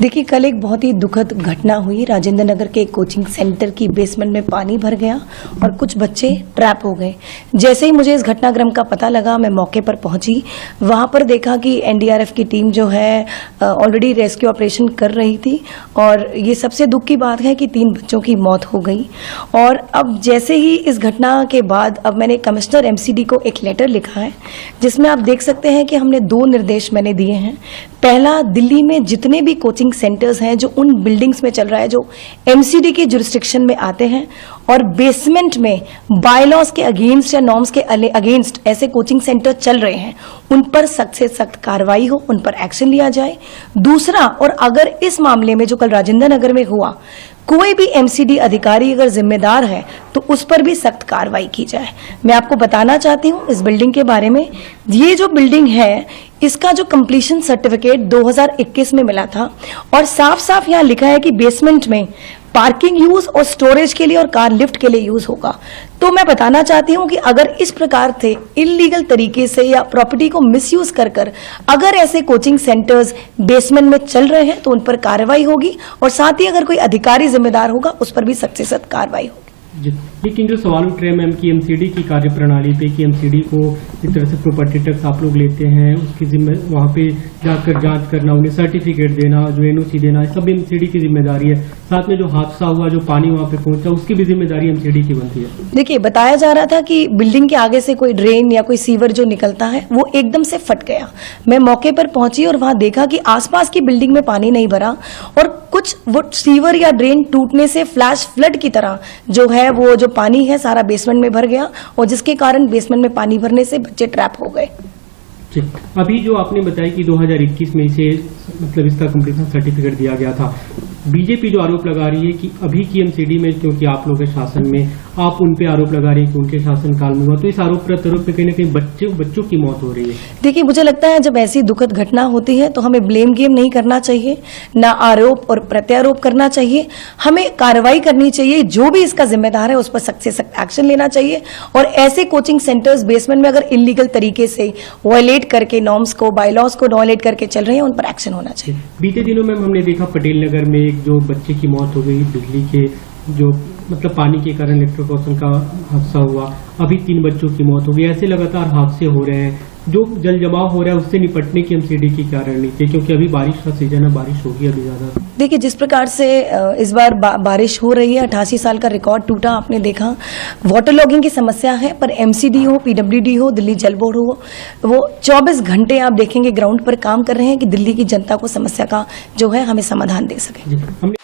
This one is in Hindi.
देखिए, कल एक बहुत ही दुखद घटना हुई। राजेंद्र नगर के एक कोचिंग सेंटर की बेसमेंट में पानी भर गया और कुछ बच्चे ट्रैप हो गए। जैसे ही मुझे इस घटनाक्रम का पता लगा, मैं मौके पर पहुंची। वहां पर देखा कि एनडीआरएफ की टीम जो है ऑलरेडी रेस्क्यू ऑपरेशन कर रही थी और ये सबसे दुख की बात है कि 3 बच्चों की मौत हो गई। और अब जैसे ही इस घटना के बाद अब मैंने कमिश्नर एमसीडी को एक लेटर लिखा है, जिसमें आप देख सकते हैं कि हमने 2 निर्देश मैंने दिए हैं। पहला, दिल्ली में जितने भी कोचिंग सेंटर्स हैं जो उन बिल्डिंग्स में चल रहा है जो एमसीडी के जुरिस्डिक्शन में आते हैं और बेसमेंट में बायलॉज के अगेंस्ट या नॉर्म्स के अगेंस्ट ऐसे कोचिंग सेंटर चल रहे हैं, उन पर सख्त से सख्त कार्रवाई हो, उन पर एक्शन लिया जाए। दूसरा, और अगर इस मामले में जो कल राजेंद्र नगर में हुआ कोई भी एमसीडी अधिकारी अगर जिम्मेदार है तो उस पर भी सख्त कार्रवाई की जाए। मैं आपको बताना चाहती हूँ इस बिल्डिंग के बारे में। ये जो बिल्डिंग है, इसका जो कंप्लीशन सर्टिफिकेट 2021 में मिला था और साफ साफ यहाँ लिखा है कि बेसमेंट में पार्किंग यूज और स्टोरेज के लिए और कार लिफ्ट के लिए यूज होगा। तो मैं बताना चाहती हूं कि अगर इस प्रकार से इलीगल तरीके से या प्रॉपर्टी को मिसयूज कर अगर ऐसे कोचिंग सेंटर्स बेसमेंट में चल रहे हैं तो उन पर कार्रवाई होगी और साथ ही अगर कोई अधिकारी जिम्मेदार होगा उस पर भी सख्त से सख्त कार्रवाई होगी। लेकिन जो सवाल उठ रहे हैं मैम की एमसीडी की कार्यप्रणाली पे कि एमसीडी को इस तरह से प्रॉपर्टी टैक्स आप लोग लेते हैं, उसकी जिम्मे वहाँ पे जाकर जांच करना, उन्हें सर्टिफिकेट देना, जो एनओसी देना, सब एमसीडी की जिम्मेदारी है। साथ में जो हादसा हुआ, जो पानी वहाँ पे पहुंचा, उसकी भी जिम्मेदारी एमसीडी की बनती है। देखिए, बताया जा रहा था कि बिल्डिंग के आगे से कोई ड्रेन या कोई सीवर जो निकलता है वो एकदम से फट गया। मैं मौके पर पहुंची और वहां देखा कि आसपास की बिल्डिंग में पानी नहीं भरा और कुछ वो सीवर या ड्रेन टूटने से फ्लैश फ्लड की तरह जो है वो जो पानी है सारा बेसमेंट में भर गया और जिसके कारण बेसमेंट में पानी भरने से बच्चे ट्रैप हो गए। अभी जो आपने बताया कि 2021 में इसे मतलब इसका कंप्लीशन सर्टिफिकेट दिया गया था, बीजेपी जो आरोप लगा रही है कि अभी की एमसीडी में क्योंकि आप लोग के शासन में, आप उन पे आरोप लगा रही है कि उनके शासनकाल में हुआ, तो इस आरोप प्रत्यारोप पे कहीं ना कहीं बच्चों की मौत हो रही है। देखिए, मुझे लगता है जब ऐसी दुखद घटना होती है तो हमें ब्लेम गेम नहीं करना चाहिए, ना आरोप और प्रत्यारोप करना चाहिए। हमें कार्रवाई करनी चाहिए, जो भी इसका जिम्मेदार है उस पर सख्त से सख्त एक्शन लेना चाहिए। और ऐसे कोचिंग सेंटर्स बेसमेंट में अगर इलीगल तरीके से वायलेट करके नॉर्म्स को, बायलॉज को वायलेट करके चल रहे हैं, उन पर एक्शन होना चाहिए। बीते दिनों में हमने देखा पटेल नगर में एक जो बच्चे की मौत हो गई, बिजली के जो मतलब पानी के कारण इलेक्ट्रोक्यूशन का हादसा हुआ, अभी 3 बच्चों की मौत हो गई। ऐसे लगातार हादसे हो रहे हैं, जो जल जमाव हो रहा है उससे निपटने की एमसीडी की क्या रणनीति है, क्योंकि अभी बारिश का सीजन है, बारिश होगी अभी ज्यादा। देखिए, जिस प्रकार से इस बार बारिश हो रही है, 88 साल का रिकॉर्ड टूटा, आपने देखा। वाटर लॉगिंग की समस्या है, पर एमसीडी हो, पीडब्ल्यूडी हो, दिल्ली जल बोर्ड हो, वो 24 घंटे आप देखेंगे ग्राउंड पर काम कर रहे हैं कि दिल्ली की जनता को समस्या का जो है हमें समाधान दे सके।